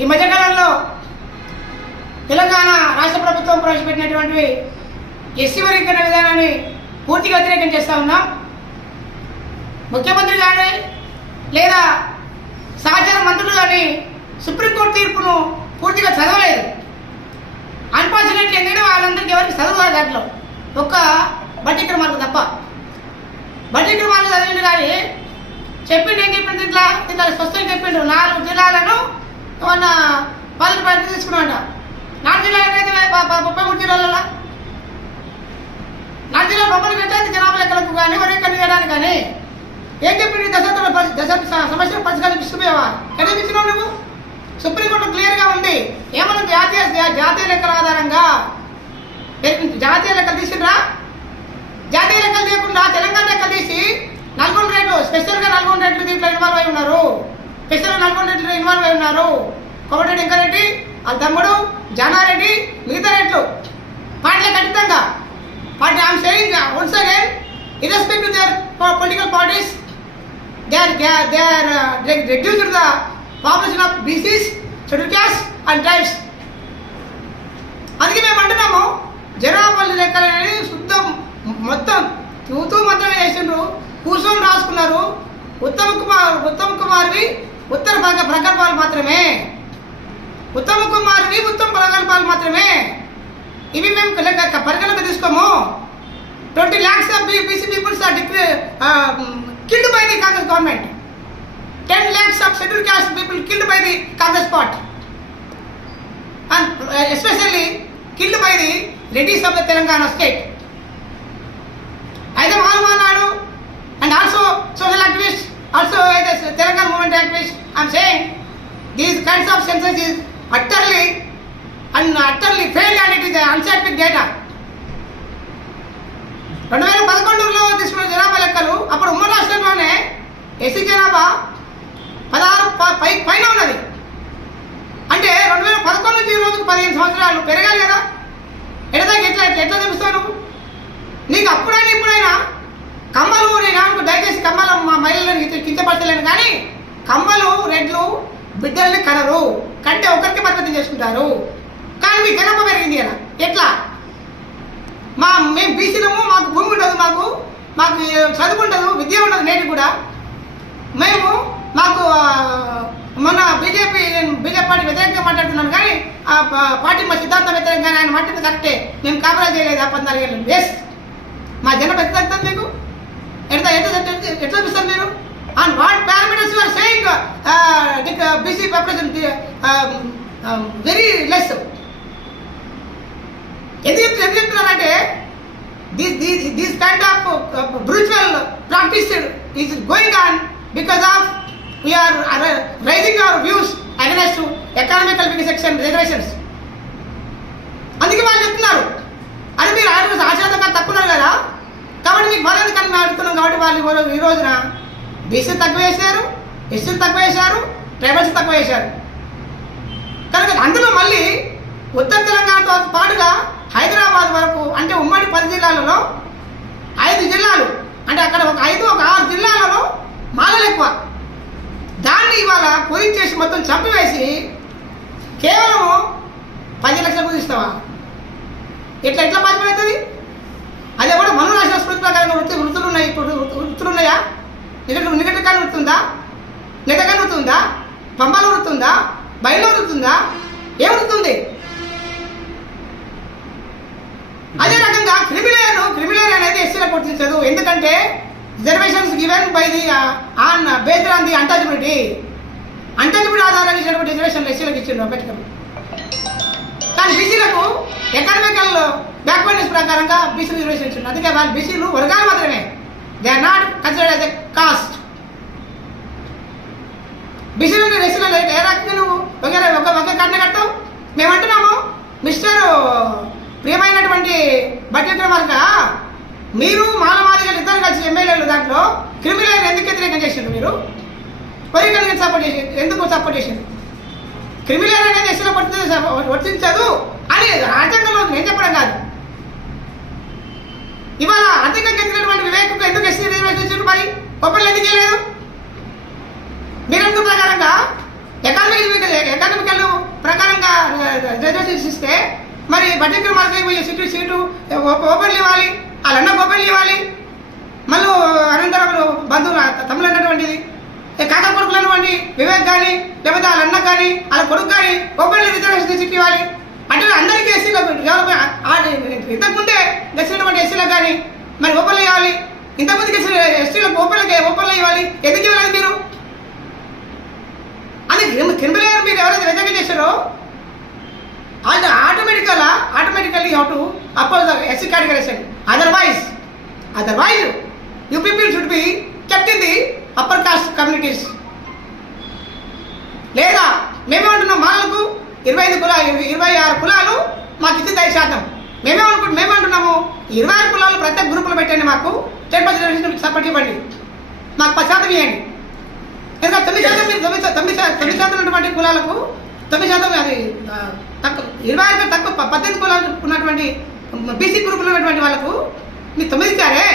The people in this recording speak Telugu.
ఈ మధ్యకాలంలో తెలంగాణ రాష్ట్ర ప్రభుత్వం ప్రవేశపెట్టినటువంటి ఎస్సీ వర్గీకరణ విధానాన్ని పూర్తిగా వ్యతిరేకం చేస్తూ ఉన్నాం. ముఖ్యమంత్రి కానీ లేదా సహచార మంత్రులు కానీ సుప్రీంకోర్టు తీర్పును పూర్తిగా చదవలేదు. అన్ఫార్చునేట్లీ ఎందుకంటే వాళ్ళందరికీ ఎవరికి చదువు దాంట్లో. ఒక్క బట్టి క్రమాలకు తప్ప. బట్టి క్రమాలు చదివిండు కానీ చెప్పిండు ఏం చెప్పిండు ఇట్లా ఇట్లా స్పష్టంగా చెప్పిండు. నాలుగు జిల్లాలను మన వాళ్ళని బయట తీసుకున్నాడ నాలుగు జిల్లాలు అయితే ముప్పై మూడు జిల్లాల నాలుగు జిల్లాలు బొమ్మలు పెట్టేది జనాభా లెక్కలకు కానీ వరీకరణ చేయడానికి కానీ ఏం చెప్పింది దశాబ్దాల పరి- దశాబ్ద స- సమస్యల పరిష్కారం ఇస్తున్నావా ఎక్కడ ఇచ్చినావు నువ్వు. సుప్రీంకోర్టు క్లియర్గా ఉంది. ఏమన్నా జాతీయ జాతీయ లెక్కల ఆధారంగా జాతీయ లెక్కలు తీసిండ్రా? జాతీయ లెక్కలు తీయకుండా తెలంగాణ లెక్కలు తీసి నల్గొండ రేట్లు స్పెషల్గా నల్గొండ రేట్లు దీంట్లో ఇన్వాల్వ్ అయి ఉన్నారు. స్పెషల్గా నల్గొండ ఇన్వాల్వ్ అయి ఉన్నారు. కోమటిరెడ్డి వెంకరెడ్డి వాళ్ళ తమ్ముడు జానారెడ్డి మిగతా రెడ్లు పార్టీల ఖచ్చితంగా. పార్టీ ఆమె saying once again irrespect their political parties they are they are they the population of BCs schedule caste and tribes అందుకే మేము అంటున్నాము జనాభా లెక్కలు అనేది శుద్ధం మొత్తం తూతూ మంత్రం చేసిండ్రు కూర్చొని రాసుకున్నారు. ఉత్తమ కుమార్ ఉత్తమ్ కుమార్వి ఉత్తర భాగ ప్రకల్పాలు మాత్రమే. ఉత్తమ కుమారుని ఉత్తమ ప్రకల్పాలు మాత్రమే. ఇవి మేము లెక్క పరిగణలోకి తీసుకోము. Twenty lakhs of BC peoples are declare killed by the Congress government. Ten lakhs of schedule caste people killed by the Congress party. And especially killed by the Reddys of the Telangana state. అయితే మహానుమానాడు and also social activist also అయితే Telangana movement activist I'm saying these kinds of census is utterly and utterly fail and it is unscientific data రెండు వేల పదకొండులో తీసుకున్న జనాభా లెక్కలు అప్పుడు ఉమ్మడి రాష్ట్రంలోనే ఎస్సీ జనాభా పదహారు ప- పై పైన ఉన్నది. అంటే రెండు వేల పదకొండు నుంచి ఈ రోజుకు పదిహేను సంవత్సరాలు పెరగాలి కదా? ఎడదాకి ఎట్లా ఎట్లా చూపిస్తావు నువ్వు? నీకు అప్పుడైనా ఇప్పుడైనా కమ్మలు నేను దయచేసి కమ్మలు మా మహిళలను కించపరచలేను కానీ కమ్మలు రెడ్లు బిడ్డల్ని కనరు. కంటే ఒకరికి పరిమితం చేసుకుంటారు. కానీ మీ జనప పెరిగింది కదా ఎట్లా? మా మేము బీసీలము మాకు భూమి ఉండదు మాకు. మాకు చదువు ఉండదు విద్య ఉండదు నేను కూడా. మేము మాకు మొన్న బీజేపీ బీజేపీ పార్టీ వ్యతిరేకంగా మాట్లాడుతున్నాను కానీ ఆ పార్టీ మా సిద్ధాంతం వ్యతిరేకంగా ఆయన మాట్లాడింది కరెక్టే. మేము కాపరా చేయలేదు ఆ పద్నాలుగు ఏళ్ళు వేస్ట్ మా జనం ఎంత తగ్గుతుంది మీకు? ఎంత ఎంత ఎట్లా చూపిస్తారు మీరు? And what parameters are saying BC population very less ఎందుకు చెప్తు- ఎందుకు చెప్తున్నారంటే this this this kind of brutal practice is going on because of we are raising our views against economical section reservations అందుకే వాళ్ళు చెప్తున్నారు. అని మీరు ఆడ ఆశాదంగా తప్పున్నారు కదా? కాబట్టి మీకు బాధ కానీ అడుగుతున్నాం కాబట్టి వాళ్ళు ఈ ఈ రోజున బీసీ తక్కువ వేశారు ఎస్సీలు తక్కువ వేశారు ట్రైబల్స్ తక్కువ వేశారు కనుక అందులో మళ్ళీ ఉత్తర తెలంగాణతో పాటుగా హైదరాబాద్ వరకు అంటే ఉమ్మడి పది జిల్లాలలో ఐదు జిల్లాలు అంటే అక్కడ ఒక ఐదు ఒక ఆరు జిల్లాలలో మాలలు ఎక్కువ. దాన్ని ఇవాళ పోలీస్ చేసి మొత్తం చంపివేసి కేవలం పది లక్షలు కుదిస్తావా ఎట్లా ఎట్లా పాసిపోతుంది పంబాల ఉడుతుందా బయలు ఉడుతుందా ఉందా అదే రకంగా క్రిమిలేయర్ క్రిమిలేయర్ అనేది ఎస్సీలో వర్తించదు ఎందుకంటే reservations given by the on based on the untouchability untouchability ఆధారంగా ఇచ్చినటువంటి రిజర్వేషన్లు ఎస్సీలకు ఇచ్చిండు అంబేద్కర్ కానీ బీసీలకు ఎకనామికల్ బ్యాక్వర్డ్నెస్ ప్రకారంగా బీసీ రిజర్వేషన్ ఇచ్చిండు అందుకే వాళ్ళు బీసీలు వర్గాలు మాత్రమే. They are not considered as a caste బీసీలు ఎస్సీలో ఏ రకంగా నువ్వు ఒకే ఒక ఒకే కట్న కట్టావు మేము అంటున్నాము మిస్టర్ ప్రియమైనటువంటి బడ్జెట్ వర్గ మీరు మాలమాదిగలు ఇద్దరు కలిసి ఎమ్మెల్యేలు దాంట్లో క్రిమినల్ ఎందుకు వ్యతిరేకం చేసిండ్రు మీరు? పొలిటికల్ సపోర్ట్ చేసి ఎందుకు సపోర్ట్ చేసిండ్రు? క్రిమినల్ అనేది ఎస్సీలో వర్తించ వర్తించదు. అని రాజ్యాంగంలో నేను చెప్పడం కాదు. ఇవాళ ఆర్థికంగా చెందినటువంటి వివేకం ఎందుకు ఎస్సీ రిజర్వేషన్ మరి? ఒప్పలు ఎందుకు చేయలేదు? మీరెందుకు ప్రకారంగా ఎకానమిక్ ఎకానమికల్ ప్రకారంగా రిజర్వేషన్స్ ఇస్తే మరి బడ్జెట్ విక్రమార్క సీటు సీటు ఓపెన్లు ఇవ్వాలి వాళ్ళన్న ఓపెన్లు ఇవ్వాలి. మళ్ళీ అనంతరం బంధువులు తమ్ముడు అన్నటువంటిది. కాక కొడుకులు అన్నటువంటి వివేక్ కానీ లేకపోతే వాళ్ళ అన్న కానీ వాళ్ళ కొడుకు కానీ ఓపెన్లు రిజర్వేషన్ సీట్లు ఇవ్వాలి. అంటే అందరికీ ఎస్సీలకు ఇంతకుముందే గెలిచినటువంటి ఎస్సీలకు కానీ మరి ఓపెన్లు ఇవ్వాలి. ఇంతకుముందు గెలిచిన ఎస్టీలకు ఓపెన్లకి ఓపెన్లు ఇవ్వాలి. ఎందుకు ఇవ్వలేదు మీరు? అది తిరుమల మీరు ఎవరైతే రిజర్వ్ చేశారో అది automatical automatically how to oppose SC categorisation otherwise otherwise you people should be kept in the upper caste communities లేదా మేమే ఉంటున్నాం మాలకు ఇరవై ఐదు కులాలు ఇరవై ఆరు కులాలు మాకు ఇచ్చింది ఐదు శాతం. మేమే అనుకుంటు మేమే అంటున్నాము ఇరవై ఆరు కులాలు ప్రత్యేక గ్రూపులు పెట్టండి మాకు టెన్ పర్సెంట్ సపోర్ట్ ఇవ్వండి. మాకు పది శాతం ఇవ్వండి లేదా తొమ్మిది శాతం మీరు తొమ్మిది తొమ్మిది తొమ్మిది శాతం ఉన్నటువంటి కులాలకు తొమ్మిది శాతం అది తక్కువ ఇరవై ఐదు తక్కువ పద్దెనిమిది కులాలు ఉన్నటువంటి బీసీ గ్రూపులు ఉన్నటువంటి వాళ్ళకు మీరు తొమ్మిది ఇచ్చారే?